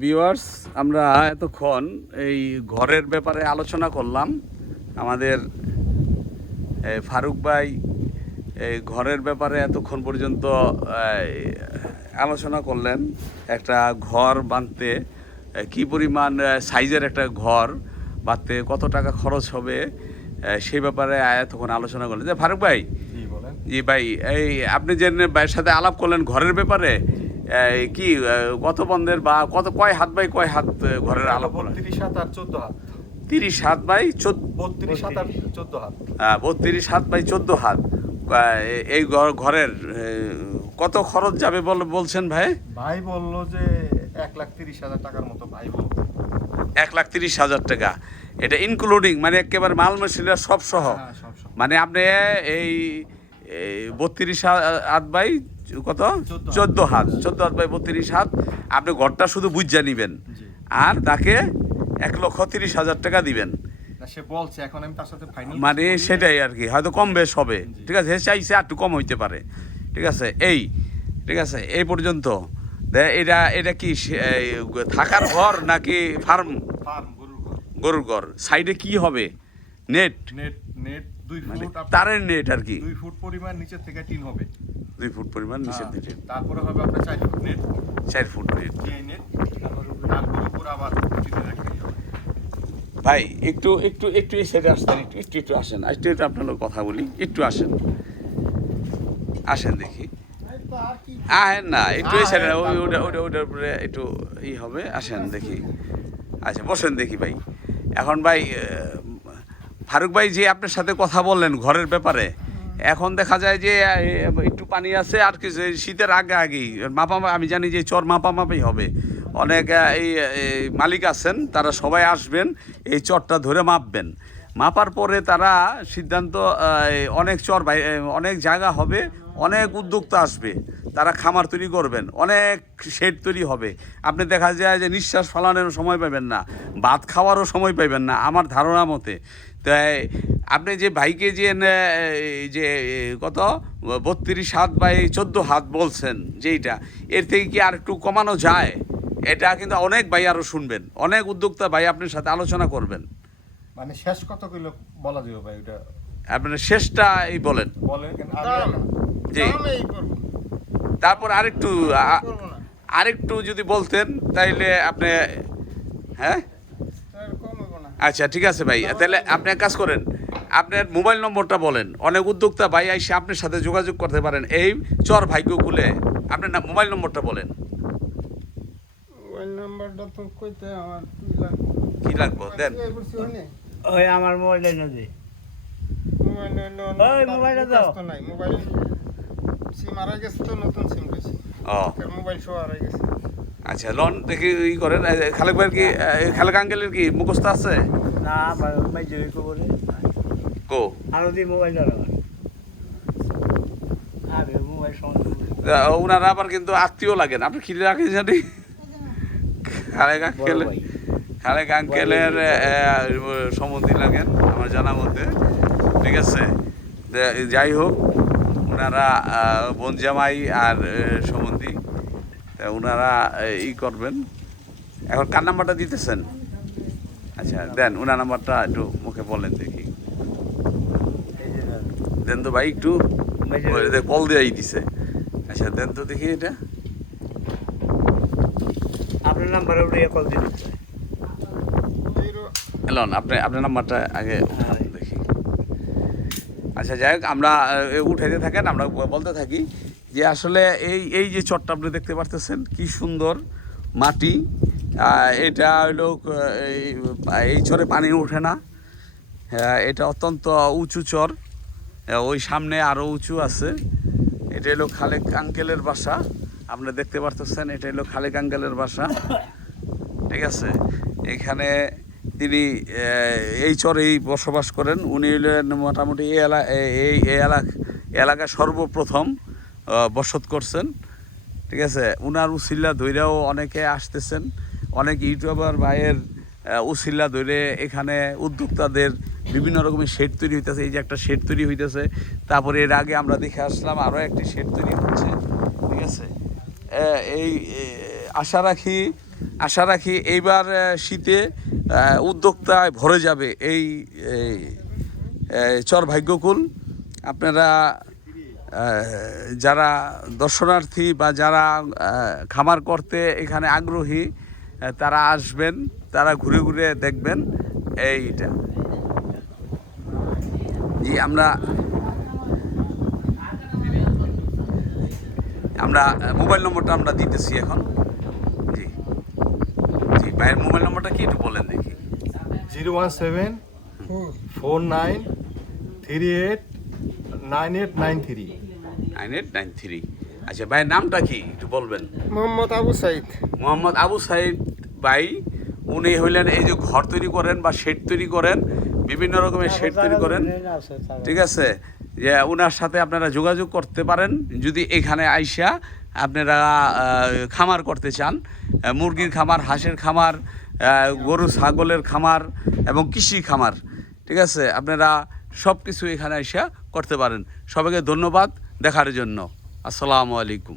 Viewers, আমরা এতক্ষণ এই ঘরের ব্যাপারে আলোচনা করলাম। আমাদের ফারুক ভাই এই ঘরের ব্যাপারে এতক্ষণ পর্যন্ত আলোচনা করলেন। একটা ঘর বাঁধতে কী পরিমাণ সাইজের একটা ঘর বাঁধতে কত টাকা খরচ হবে সেই ব্যাপারে এতক্ষণ আলোচনা করলেন। যে ফারুক ভাই, জি ভাই, এই আপনি যে ভাইয়ের সাথে আলাপ করলেন ঘরের ব্যাপারে, কি কত বন্ধের বা কয় হাত বাই কয় হাত ঘরের আলাপ করলেন? 30 হাত আর 14 হাত। 30 হাত বাই 32 হাত আর 14 হাত। 32 হাত বাই 14 হাত। এই ঘরের কত খরচ যাবে বলছেন ভাই? ভাই বলল যে 1,30,000 টাকার মতো। ভাই বলল 1,30,000 টাকা। এটা ইনক্লুডিং, মানে একেবারে মাল মেশিনারি সব সহ। মানে আপনি এই 32 হাত বাই কত 14 হাত, 14 হাত বাই 32 হাত আপনি ঘরটা শুধু বুঝা নিবেন, আর তাকে 1,30,000 টাকা দিবেন। সে বলছে এখন আমি তার সাথে ফাইনাল, মানে সেটাই আর কি, হয়তো কম বেশ হবে। ঠিক আছে, সে চাইছে একটু কম হইতে পারে। ঠিক আছে, ঠিক আছে, এই পর্যন্ত। এটা কি থাকার ঘর নাকি ফার্ম? গরুর ঘর। সাইডে কি হবে? নেট 2 ফুট তারের নেট আর কি। 2 ফুট পরিমাণ নিচে থেকে টিন হবে। 2 ফুট পরিমাণ নিচে থেকে। তারপরে হবে আপনার 4 ফুট নেট। 4 foot net. তারপরে উপর আবার টিনের একটা হবে। ভাই একটু এই সাইডে আসতেন, একটু আসেন, একটু আপনার কথা বলি, একটু আসেন দেখি। আহেন না, একটু এই সাইডে, ওটার উপরে একটু হবে, আসেন দেখি। আচ্ছা বসেন দেখি ভাই। এখন ভাই ফারুক ভাই, যে আপনার সাথে কথা বললেন ঘরের ব্যাপারে, এখন দেখা যায় যে একটু পানি আছে আর কিছু, শীতের আগেই আমি জানি যে চর মাপাই হবে। অনেক এই মালিক আছেন, তারা সবাই আসবেন, এই চরটা ধরে মাপবেন। মাপার পরে তারা সিদ্ধান্ত, অনেক চর অনেক জায়গা হবে, অনেক উদ্যোক্তা আসবে, তারা খামার তৈরি করবেন, অনেক শেড তৈরি হবে। আপনি দেখা যায় যে নিঃশ্বাস ফেলানোর সময় পাবেন না, ভাত খাওয়ারও সময় পাবেন না আমার ধারণা মতে। তাই আপনি যে ভাইকে যে কত 32 হাত বাই 14 হাত বলছেন যেইটা, এর থেকে কি আর একটু কমানো যায়? এটা কিন্তু অনেক ভাই আরও শুনবেন, অনেক উদ্যোক্তা ভাই আপনার সাথে আলোচনা করবেন। মানে শেষ কত কিলো বলা যাবে ভাই? ওটা আপনার শেষটা এই বলেন। জি, তারপর আরেকটু যদি বলতেন তাইলে আপনি। হ্যাঁ, আচ্ছা ঠিক আছে ভাই, তাহলে আপনি এক কাজ করেন, আপনার মোবাইল নম্বরটা বলেন। অনেক উদ্যোক্তা ভাই এসে আপনার সাথে যোগাযোগ করতে পারেন এই চর ভাগ্যকুলে। আপনার মোবাইল নম্বরটা বলেন। মোবাইল নাম্বারটা তো কইতে আমার কি লাগবে দেন। ওই আমার মোবাইলটা না দে, মোবাইলটা দাও। নাই মোবাইল সিম হারাই গেছে, তো নতুন সিম লইছি। মোবাইল শো হারাই গেছে। আচ্ছা লন দেখি ই করেন। খালেক ভাইয়ের কি, খালেক আঙ্কেলের কি মুখস্থ আছে? না ভাই জয় কো বলে কো আরো দি মোবাইল দাও আরে মোবাইল সমস্যা। ওনারা আবার কিন্তু আত্মীয় লাগেন। আপনি কি রাখেন জানি? খালেক আঙ্কেলের সম্বন্ধী লাগেন আমার জানা মতে। ঠিক আছে, যাই হোক, ওনারা বোন জামাই আর সম্বন্ধী, ওনারা করবেন। এখন কার নাম্বারটা দিতেছেন? আচ্ছা দেন, ওনার নাম্বারটা একটু মুখে বলেন দেখি। দেন তো ভাই একটু, কল দেওয়াই দিছে। আচ্ছা দেন তো দেখি এটা। আপনার নাম্বারে উঠে কল দিন। এলন আপনার নাম্বারটা আগে দেখি। আচ্ছা যাই হোক, আমরা উঠাইতে থাকেন, আমরা বলতে থাকি যে আসলে এই যে চরটা আপনি দেখতে পারতেছেন কি সুন্দর মাটি। এটা হইল এই চরে পানি ওঠে না, এটা অত্যন্ত উঁচু চর। ওই সামনে আরও উঁচু আছে। এটা হলো খালেক আঙ্কেলের বাসা, আপনারা দেখতে পারতেছেন। এটা হলো খালেক আঙ্কেলের বাসা। ঠিক আছে, এখানে তিনি এই চরেই বসবাস করেন। উনি হলেন মোটামুটি এই এলাকায় সর্বপ্রথম বসত করছেন। ঠিক আছে, উনার উসিল্লা ধৈরাও অনেকে আসতেছেন, অনেক ইউটিউবার ভাইয়ের উসিল্লা ধরে এখানে উদ্যোক্তাদের বিভিন্ন রকমের শেড তৈরি হইতেছে। এই যে একটা শেড তৈরি হইতেছে, তারপরে এর আগে আমরা দেখে আসলাম আরও একটি শেড তৈরি হচ্ছে। ঠিক আছে, এই আশা রাখি আশা রাখি এইবার শীতে উদ্যোক্তায় ভরে যাবে এই চর ভাগ্যকুল। আপনারা যারা দর্শনার্থী বা যারা খামার করতে এখানে আগ্রহী তারা আসবেন, তারা ঘুরে ঘুরে দেখবেন এইটা। জি, আমরা মোবাইল নম্বরটা আমরা দিতেছি এখন। জি জি, ভাইয়ের মোবাইল নম্বরটা কি একটু বলেন দেখি। 01749389893 9893। আচ্ছা, ভাইয়ের নামটা কি একটু বলবেন? মোহাম্মদ আবু সাইদ। মোহাম্মদ আবু সাইদ ভাই, উনি হইলেন এই যে ঘর তৈরি করেন বা শেড তৈরি করেন, বিভিন্ন রকমের শেড তৈরি করেন, ঠিক আছে? যে ওনার সাথে আপনারা যোগাযোগ করতে পারেন যদি এখানে আইসা আপনারা খামার করতে চান, মুরগির খামার, হাঁসের খামার, গরু ছাগলের খামার এবং কৃষি খামার, ঠিক আছে? আপনারা সব কিছু এখানে আইসা করতে পারেন। সবাইকে ধন্যবাদ দেখার জন্য। আসসালামু আলাইকুম।